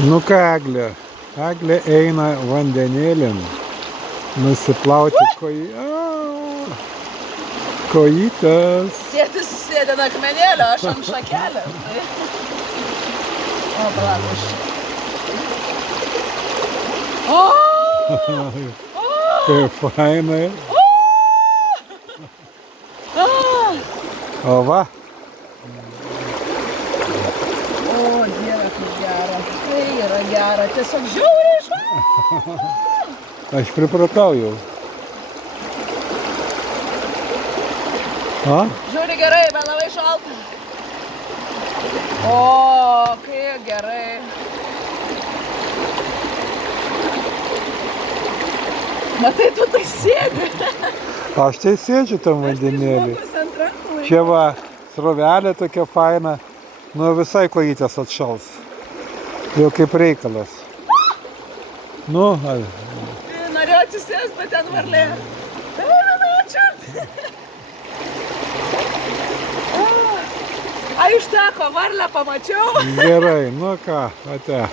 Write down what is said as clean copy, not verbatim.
Nu ką, Eglė? Eglė eina vandenėlin nusiplauti kojytes. Tėtis sėdė ant akmenėlio, aš ant šakelės. O, palauk, aš. O! Kaip fainai. O va. O, Dieve, kaip gera. Tai yra gera. Tiesiog žiauriai šalta. Aš pripratau jau. A? Žiauriai gerai, bet labai šalta. O, kaip gerai. Matai, tu tai sėdi. Aš tai sėdžiu tam vandenėlį. Čia Čia va, srovelė tokia faina. Nu visai kojytės atšals. Jau kaip reikalas. Nu, norėjau atsisėsti, bet ten varlė. Ačiū. Ai, užteko, varlę pamačiau. gerai, nu ką, ate.